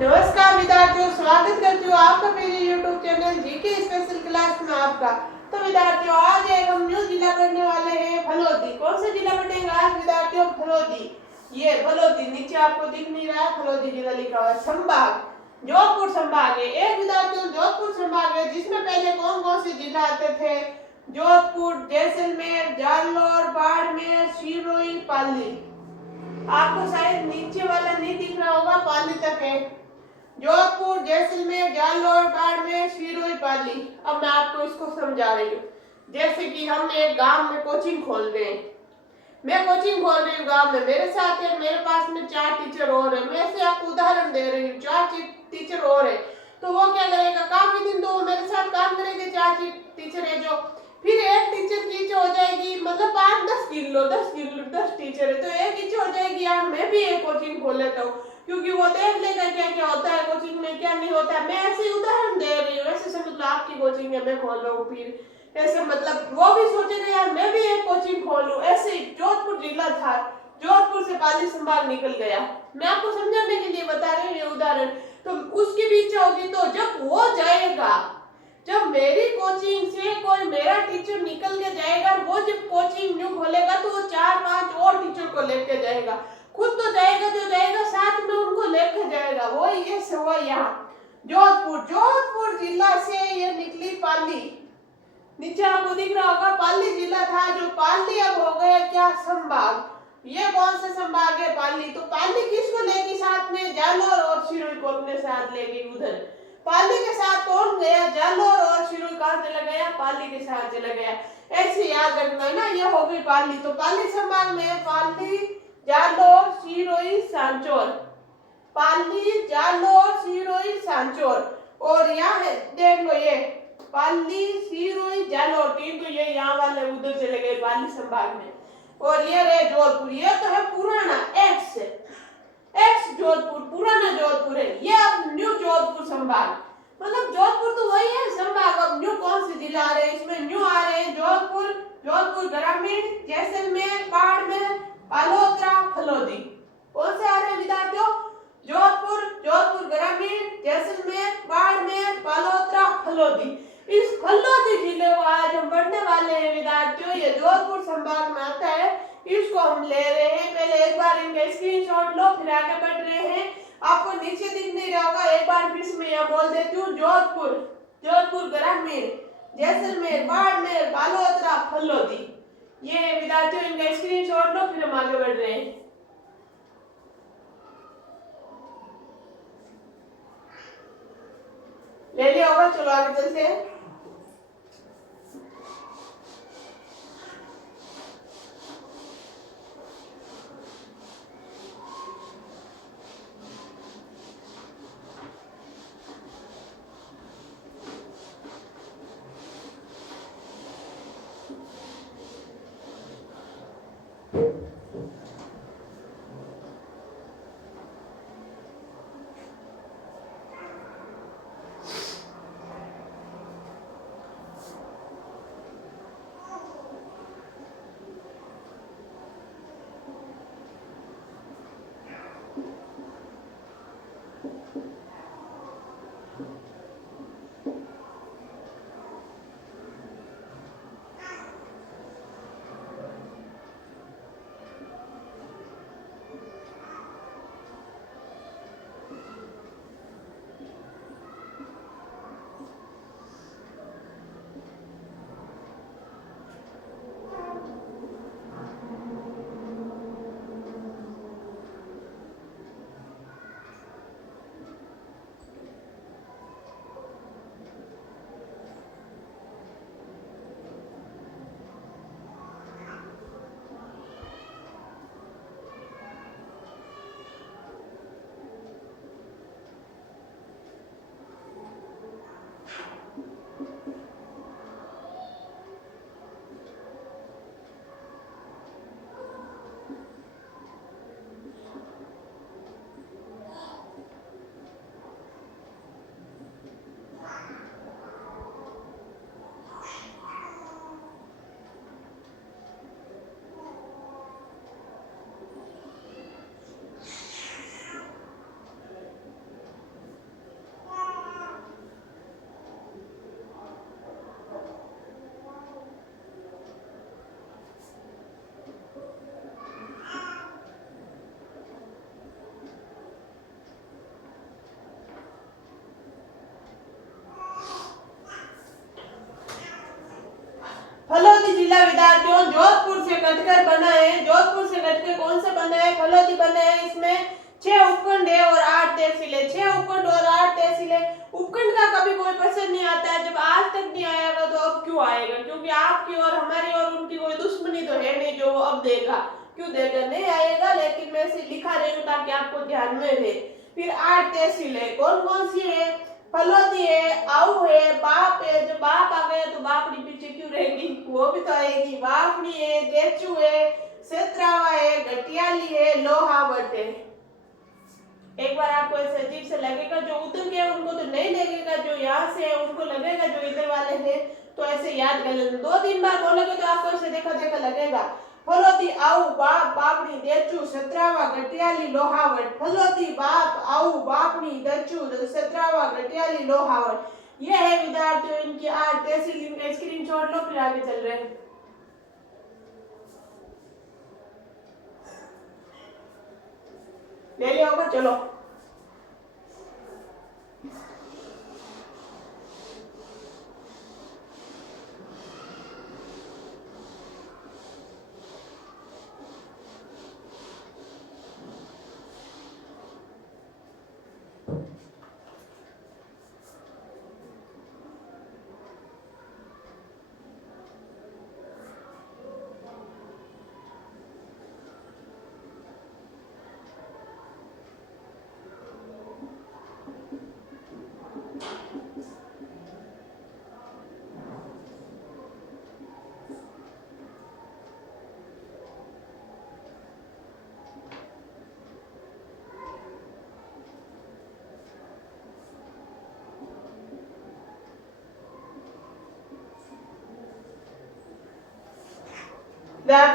नमस्कार विद्यार्थियों, स्वागत करती हूँ आपका मेरे YouTube channel GK special class में आपका। तो विद्यार्थियों, आज एक हम न्यू जिला पढ़ने वाले हैं फलोदी। कौन सा जिला पढ़ेंगे आज विद्यार्थियों? फलोदी। ये फलोदी नीचे आपको दिख नहीं रहा है, फलोदी जिला लिखा हुआ है। संभाग जोधपुर संभाग है। एक विद्यार्थियों जोधपुर संभाग है जिसमें पहले कौन कौन से जिला आते थे? जोधपुर, जैसलमेर, जालौर, बाड़मेर, सिरोही, पाली। आपको शायद नीचे वाला नहीं दिख रहा होगा, पाली तक है। जोधपुर, जैसलमेर, जालौर, बाड़मेर, सिरोही, पाली। अब मैं आपको इसको समझा रही हूँ। जैसे कि हम एक गांव में कोचिंग खोल रहे हैं। मैं कोचिंग खोल रही हूँ गांव में, मेरे साथ है, मेरे पास में 4 टीचर और है। मैं ऐसे आपको उदाहरण दे रही हूँ, 4 टीचर और है। तो वो क्या करेगा, काफी दिन तो वो मेरे साथ काम करेंगे। 4 टीचर है जो, फिर एक टीचर की इच्छा हो जाएगी, मतलब 5-10 किलो 10 टीचर है तो एक इच्छा हो जाएगी, यार मैं भी एक कोचिंग खोल लेता हूँ, क्योंकि वो देख लेगा क्या क्या होता है कोचिंग में, क्या नहीं होता है। मैं ऐसे उदाहरण दे रही हूँ, ऐसे समझ लो आपकी कोचिंग है, मैं खोल रहा हूँ, फिर ऐसे मतलब वो भी सोचेगा यार मैं भी एक कोचिंग खोलूं। ऐसे ही जोधपुर जिला था, जोधपुर से पाली संभाग निकल गया। मैं आपको समझाने के लिए बता रही हूँ ये उदाहरण। तो उसकी भी इच्छा होगी, तो जब वो जाएगा, जब मेरी कोचिंग से कोई मेरा टीचर निकल के जाएगा, वो जब कोचिंग न्यू खोलेगा तो वो 4-5 और टीचर को लेके जाएगा। खुद तो जाएगा, जो जाएगा साथ में उनको लेके जाएगा। वो ये हुआ यहाँ जोधपुर। जोधपुर जिला से ये निकली पाली। नीचे आपको दिख रहा होगा पाली जिला था, जो पाली अब हो गया क्या, संभाग। ये कौन सा संभाग है? पाली। तो पाली किसको लेगी साथ में? जालौर और सिरोही को अपने साथ लेगी उधर। पाली के साथ कौन गया? जालौर और सिरोही कहाँ चला गया? पाली के साथ चला गया। ऐसे याद रखना है ना, ये हो गई पाली। तो पाली संभाग में पाली, जालौर, सिरोही, सांचौर। पाली, जालौर, सिरोही, सांचौर। और यहाँ है देख लो, ये पाली, सिरोही, जालौर, तीन तो ये यहाँ वाले उधर चले गए पाली संभाग में। और ये रहे जोधपुर, ये तो है पुराना एक्स जोधपुर, पुराना जोधपुर है। ये अब न्यू जोधपुर संभाग, मतलब जोधपुर तो वही है संभाग। अब न्यू कौन से जिला आ रहे हैं इसमें? न्यू आ रहे हैं जोधपुर, जोधपुर ग्रामीण, जैसलमेर, बाड़मेर, बालोतरा, फलोदी। कौन से आ रहे हैं विद्यार्थियों? जोधपुर, जोधपुर ग्रामीण, जैसलमेर, बाड़मेर, बालोतरा, फलोदी। इस फलोदी जिले को आज हम पढ़ने वाले हैं विद्यार्थियों। ये जोधपुर संभाग में आता है, इसको हम ले रहे हैं। पहले एक बार इनका स्क्रीनशॉट लो, फिर आगे बढ़ रहे हैं। आपको नीचे दिख नहीं रहा होगा, एक बार फिर से मैं यहाँ बोल देती हूँ। जोधपुर, जोधपुर ग्रामीण, जैसलमेर, बाड़मेर, बालोतरा, फलोदी। ये विद्यार्थियों इनका स्क्रीनशॉट लो, फिर हम आगे बढ़ रहे हैं। ले लिया होगा, चलो आगे चलते हैं। से कटकर बना है। जोधपुर से कटकर कौन सा बना है? फलोदी बना है। इसमें 6 उपखंड है और 8 तहसील है। 6 उपखंड और 8 तहसील है। उपखंड का कभी कोई पसंद नहीं आता है, जब आज तक नहीं आएगा तो अब क्यों आएगा? क्योंकि आपकी और हमारी और उनकी कोई दुश्मनी तो है नहीं जो वो अब देगा। क्यों देगा? नहीं आएगा, लेकिन मैं इसे लिखा रही हूँ ताकि आपको ध्यान में रहे। फिर 8 तहसील है। कौन कौन सी है? फलोदी है, आऊ है, बाप है। जब बाप आ गया तो बापड़ी पीछे क्यों रहेगी? वो भी तो आएगी। बापड़ी है, देचू है, सेत्रावा है, घटियाली है, लोहावट है। एक बार आपको ऐसे अजीब से लगेगा, जो उधर के उनको तो नहीं लगेगा, जो यहाँ से है उनको लगेगा, जो इधर वाले हैं तो ऐसे याद कर लेना। 2-3 बार बोलोगे तो आपको ऐसे देखा देखा लगेगा। फलोदी, आऊ, बाप, बापड़ी, देचू, सत्रावा, घटियाली, लोहावट। फलोदी, बाप, आऊ, बापड़ी, देचू, सत्रावा, घटियाली, लोहावट। ये है विद्यार्थियों इनकी 8 तहसील। इनका स्क्रीनशॉट लो, फिर आगे चल रहे हैं। ले लिया होगा, चलो।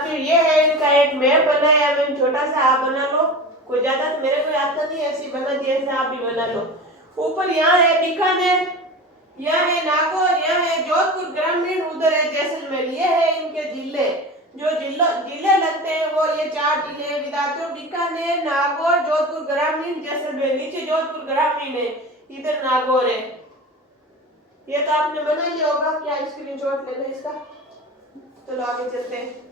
फिर ये है इनका एक मैप बनाया मैंने, छोटा सा। आप बना लो, कोई ज्यादा तो मेरे को आता नहीं, ऐसी बना दिया, ऐसे आप भी बना लो। ऊपर यहाँ है बीकानेर, यहाँ है नागौर, यहाँ है जोधपुर ग्रामीण, उधर है जैसलमेर। ये है इनके जिले, जो जिले लगते हैं वो ये 4 जिले विद्यार्थियों, बीकानेर, नागौर, जोधपुर ग्रामीण, जैसलमेर। नीचे जोधपुर ग्रामीण है, इधर नागौर है। ये तो आपने बना लिया होगा। क्या स्क्रीनशॉट लेना इसका? चलो आगे चलते हैं।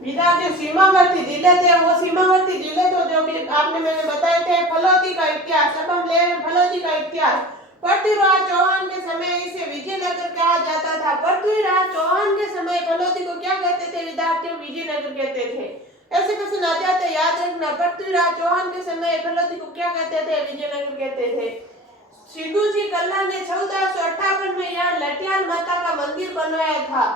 विद्यार्थी सीमावर्ती जिले थे, वो सीमावर्ती जिले तो जो भी आपने मैंने बताए थे। फलोदी का इतिहास, अब हम ले रहे हैं फलोदी का इतिहास। पृथ्वीराज चौहान के समय इसे विजयनगर कहा जाता था। पृथ्वीराज चौहान के समय फलोदी को क्या कहते थे विद्यार्थियों? विजयनगर कहते थे। ऐसे क्वेश्चन आ जाते, याद रखना। पृथ्वीराज चौहान के समय फलोदी को क्या कहते थे? विजयनगर कहते थे। सिद्धू जी कल्ला ने 1458 में यहाँ लटियाल माता का मंदिर बनवाया था।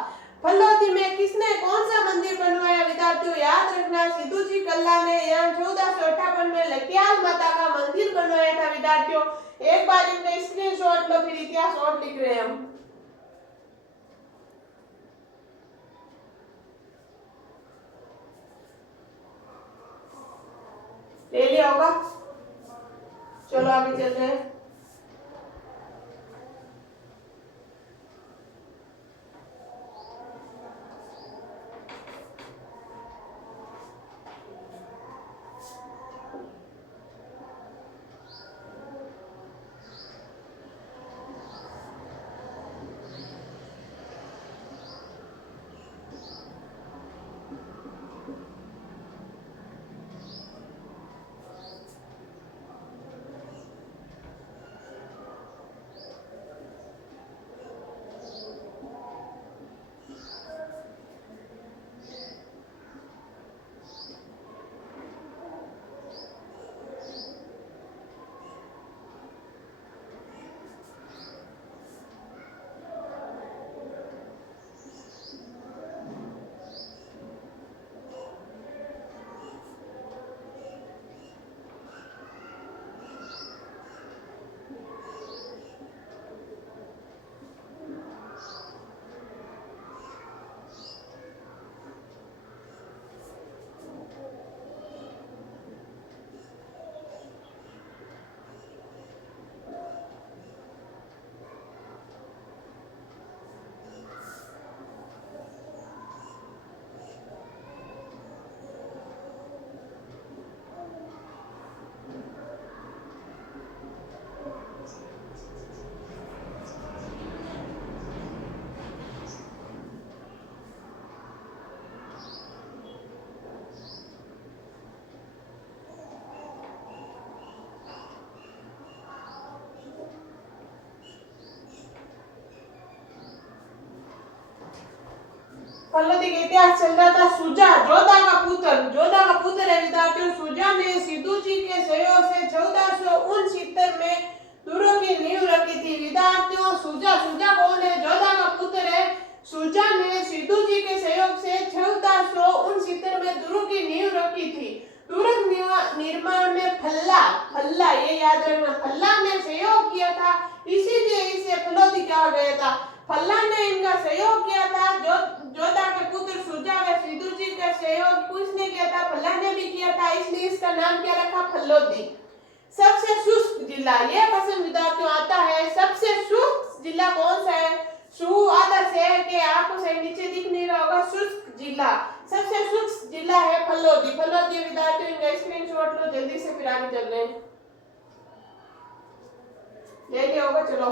फलोदी में किसने कौन सा मंदिर बनवाया? विद्यार्थियों याद रखना, सिद्धू जी कल्ला ने यहाँ 1458 में लटियाल माता का मंदिर बनवाया था। विद्यार्थियों एक बार इनका स्क्रीनशॉट लो, फिर इतिहास और लिख रहे हैं हम। ले लिया होगा, चलो आगे चल रहे हैं। फलोदी का इतिहास चल रहा था। सुजा जोधा का पुत्र है। विद्यार्थियों सुजा ने सिद्धू जी के सहयोग से 1469 में दुर्ग की नींव रखी थी। विद्यार्थियों सुजा कौन है? जोधा का पुत्र है। सुजा ने सिद्धू जी के सहयोग से 1469 में दुर्ग की नींव रखी थी। दुर्ग निर्माण में फल्ला ये याद रखना, फल्ला ने सहयोग किया था, इसीलिए इसे फलोदी कहा गया था। फल्ला ने इनका सहयोग किया था। जोधा के पुत्र सुजा व सिद्धू जी का सहयोग किसने किया था? फल्ला ने भी किया था, इसलिए इसका नाम क्या रखा? फलोदी। सबसे शुष्क जिला, यह क्वेश्चन विद्यार्थियों आता है, सबसे शुष्क जिला कौन सा है? सु आधा शहर के आपको से नीचे दिख नहीं रहा होगा, शुष्क जिला। सबसे शुष्क जिला है फलोदी। विद्यार्थियों इनका स्क्रीनशॉट लो जल्दी से, फिर आगे चल रहे हैं। ले लिया होगा, चलो।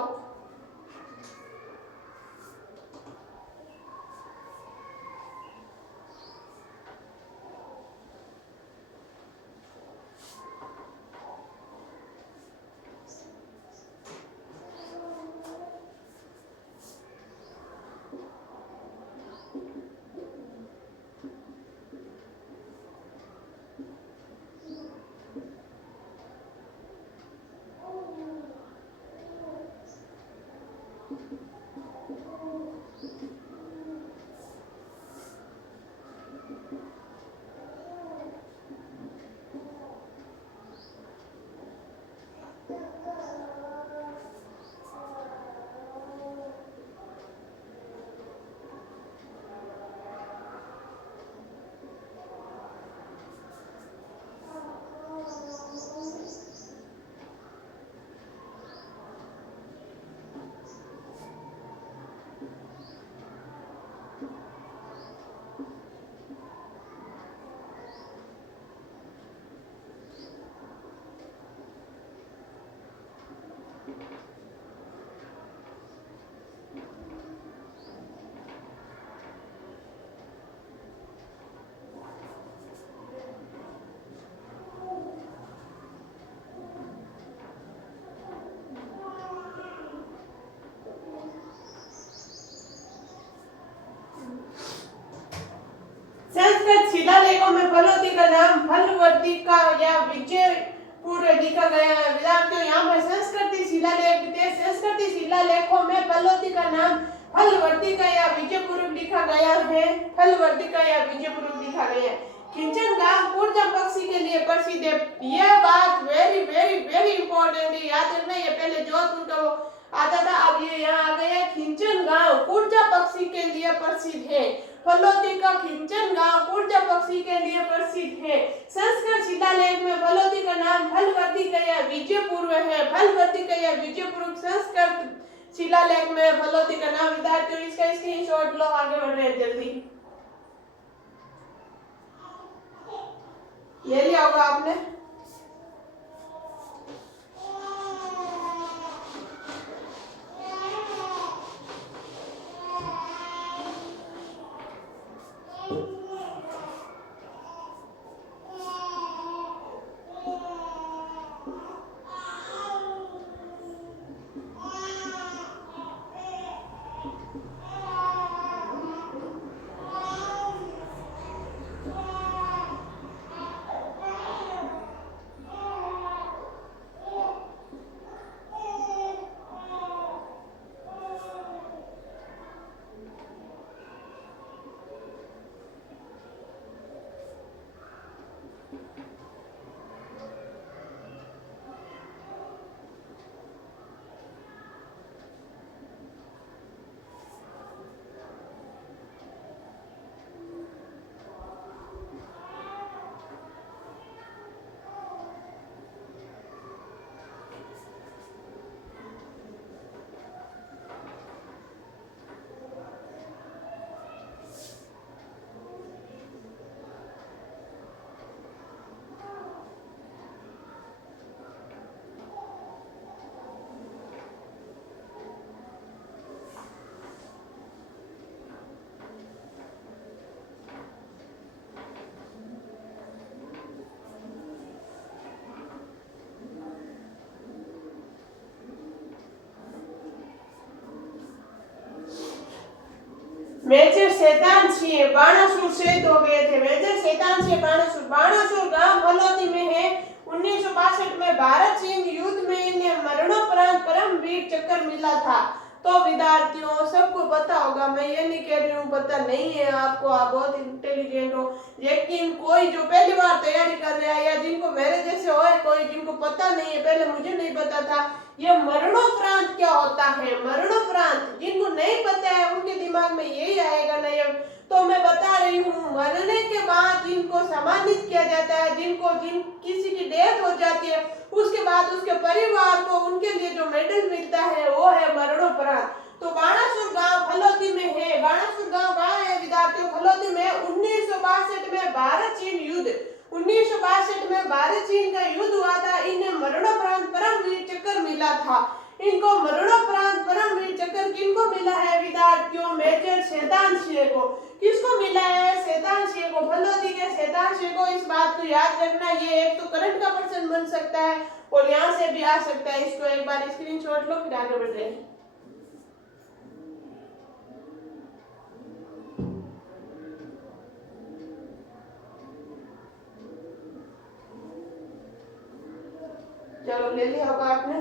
संस्कृत शिलालेखों में फलोदी का नाम फलवर्तिका या विजयपुर लिखा गया है। विद्यार्थियों यहाँ पर संस्कृति शिलालेख थे। संस्कृति शिलालेखों में फलोदी का नाम फलवर्तिका या विजयपूर्वक लिखा गया है। फलवर्तिका या विजयपूर्वक लिखा गया है। खिंचन गांव कुर्जा पक्षी के लिए प्रसिद्ध है। यह बात वेरी वेरी वेरी इंपॉर्टेंट है, याद रखना। ये पहले जोधपुर का वो आता था, अब ये यहाँ आ गया। खिंचन गांव कुर्जा पक्षी के लिए प्रसिद्ध है। फलोदी का खिंचन गांव कुर्जा पक्षी के लिए प्रसिद्ध है। संस्कृत शिलालेख में फलोदी का नाम फलवर्तिका या विजयपूर्व है। फलवर्तिका या विजयपूर्व संस्कृत शिलालेख में फलोदी का नाम। विद्यार्थियों इसका स्क्रीनशॉट लो, आगे बढ़ रहे हैं जल्दी। ले लिया होगा आपने। मेजर शैतान सिंह बाणासुर शहीद हो गए थे। मेजर शैतान सिंह बाणासुर। बाणासुर गांव फलोदी में है। 1962 में भारत चीन युद्ध में इन्हें मरणोपरांत परमवीर चक्र मिला था। तो विद्यार्थियों सबको पता होगा, मैं ये नहीं कह रही हूँ पता नहीं है आपको, आप बहुत इंटेलिजेंट हो, लेकिन कोई जो पहली बार तैयारी कर रहा है या जिनको मेरे जैसे हो, कोई जिनको पता नहीं है, पहले मुझे नहीं पता था ये मरणोपरांत क्या होता है। मरणोपरांत जिनको नहीं पता है उनके दिमाग में यही आएगा नहीं। तो मैं बता रही हूँ, मरने के बाद जिनको सम्मानित किया जाता है, जिन किसी की डेथ हो जाती है, उसके बाद उसके परिवार को उनके लिए जो मेडल मिलता है वो है मरणोपरांत। तो बाणासुर गांव फलोदी में है। बाणासुर गांव कहाँ है विद्यार्थियों? फलोदी में। 1962 में भारत चीन युद्ध, 1962 में भारत चीन का युद्ध हुआ था। इन्हें मरणोपरांत परमवीर चक्र मिला था। इनको मरणोपरांत परमवीर चक्र किनको मिला है विद्यार्थियों? मेजर शैतान सिंह को। किसको मिला है? शैतान सिंह को। फलोदी के शैतान सिंह को। इस बात को याद रखना, ये एक तो करंट का क्वेश्चन बन सकता है और यहाँ से भी आ सकता है। इसको एक बार स्क्रीनशॉट लो, फिर आगे बढ़ रहे हैं। चलो ले लिया होगा आपने।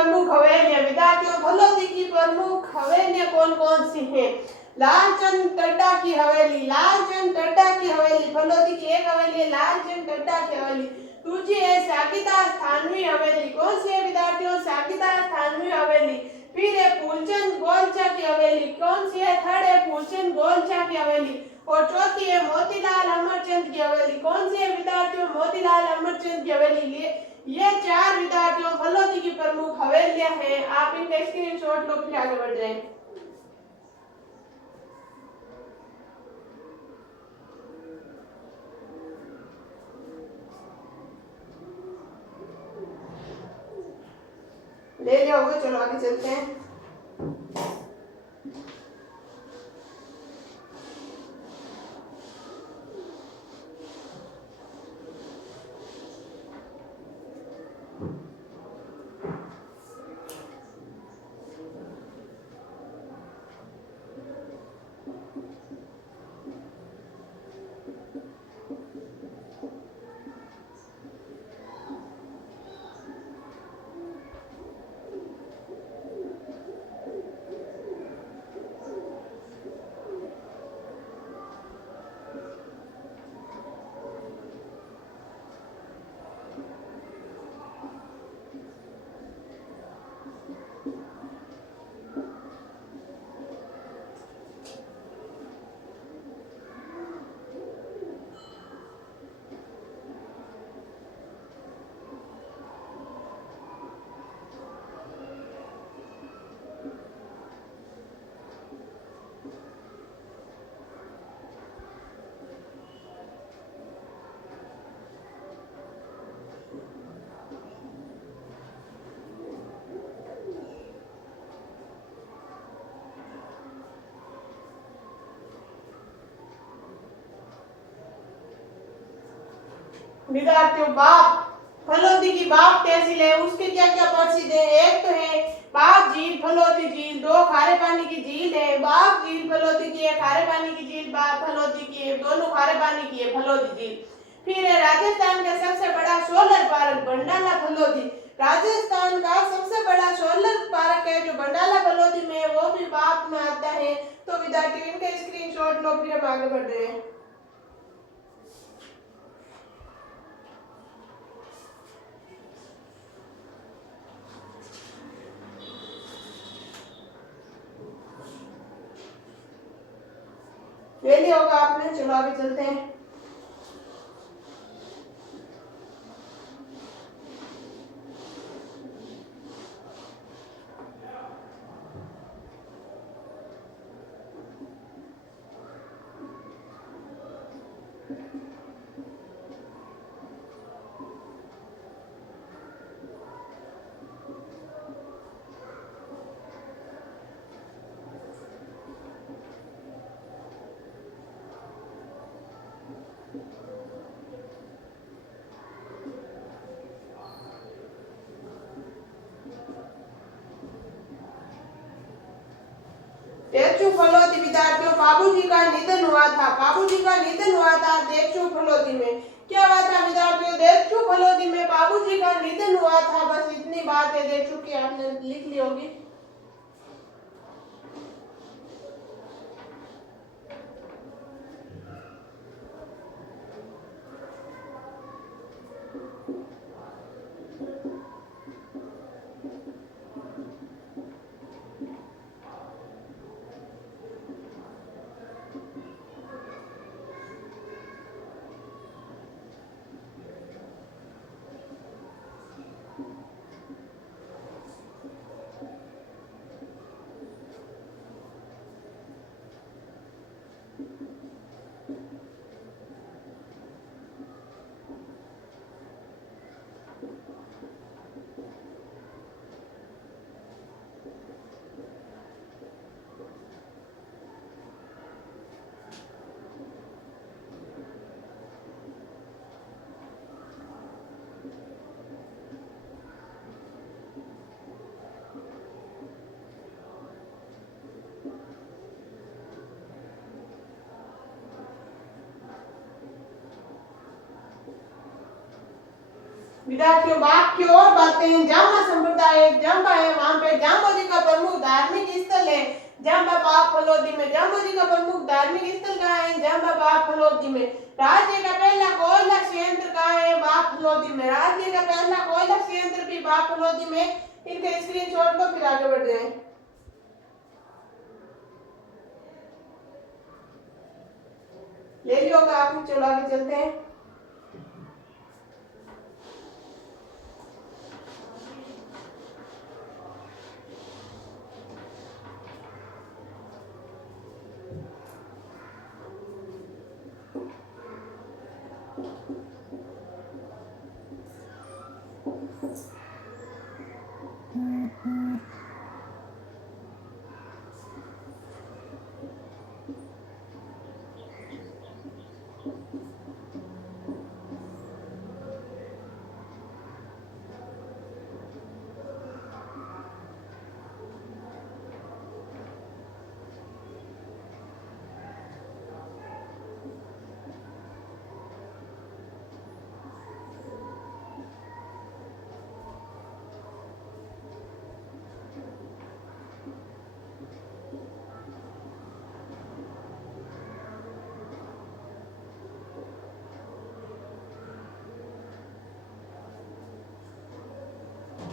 प्रमुख हवेलियां, विद्यार्थियों फलोदी की प्रमुख हवेलियां कौन कौन सी हैं? लालचंद टड्डा की हवेली, लालचंद टड्डा की हवेली, फलोदी की एक हवेली है लालचंद टड्डा की हवेली। दूसरी है साकिदास थानवी हवेली, कौन सी है विद्यार्थियों? साकिदास थानवी हवेली। फिर है फूलचंद गोलचा की हवेली, कौन सी है? थर्ड है फूलचंद गोलचा की हवेली। और चौथी है मोतीलाल अमरचंद की हवेली, कौन सी है विद्यार्थियों? मोतीलाल अमरचंद की हवेली। ये चार विद्यार्थियों फलोदी की प्रमुख हवेलियां हैं। आप इनका स्क्रीनशॉट लो, फिर आगे बढ़ रहे हैं। ले लिया होगा, चलो आगे चलते हैं। विद्यार्थियों बाप, फलोदी की बाप तहसील है, उसके क्या क्या प्रसिद्ध है? एक तो है बाप झील, फलोदी झील, दो खारे पानी की झील है। बाप झील फलोदी की है, खारे पानी की झील बाप फलोदी की है, दोनों खारे पानी की है फलोदी झील। फिर है राजस्थान का सबसे बड़ा सोलर पार्क बंडाला फलोदी, राजस्थान का सबसे बड़ा सोलर पार्क है जो बंडाला फलोदी में है, वो भी बाप में आता है। तो विद्यार्थी इनका स्क्रीनशॉट लो, फिर हम आगे बढ़ रहे हैं। ले लिया होगा आपने, चलो आगे चलते हैं। देवचू फलोदी, विद्यार्थियों बाबूजी का निधन हुआ था, बाबूजी का निधन हुआ था देवचू फलोदी में। क्या हुआ था विद्यार्थियों? देवचू फलोदी में बाबूजी का निधन हुआ था। बस इतनी बात है देवचू की, आपने लिख ली होगी। विद्यार्थियों वाक्य और बातें। जांबा संप्रदाय जांबा है, वहां पे जांबा जी का प्रमुख धार्मिक स्थल है जांबा बाग फलोदी में। जांबा जी का प्रमुख धार्मिक स्थल कहाँ है? जांबा बाग फलोदी में। राज्य का पहला कोयला संयंत्र कहाँ है? बाग फलोदी में। राज्य का पहला कोयला संयंत्र भी बाग फलोदी में। इनके स्क्रीनशॉट को फिर आगे बढ़ जाए। ले लियो का आप, चलो आगे चलते हैं।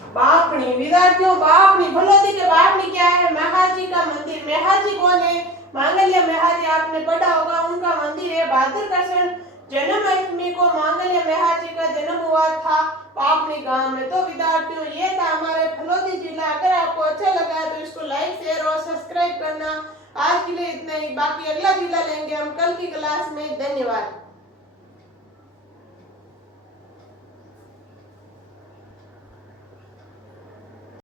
बापनी, विद्यार्थियों बापनी फलोदी के बापनी क्या है? महाजी का मंदिर। महाजी कौन है? मांगल्य महाजी, आपने पढ़ा होगा, उनका मंदिर है। भाद्र कृष्ण जन्माष्टमी को मांगल्य महाजी का जन्म हुआ था बापनी गांव में। तो विद्यार्थियों ये था हमारे फलोदी जिला। अगर आपको अच्छा लगा तो इसको लाइक शेयर और सब्सक्राइब करना। आज के लिए इतना ही, बाकी अगला जिला लेंगे हम कल की क्लास में। धन्यवाद।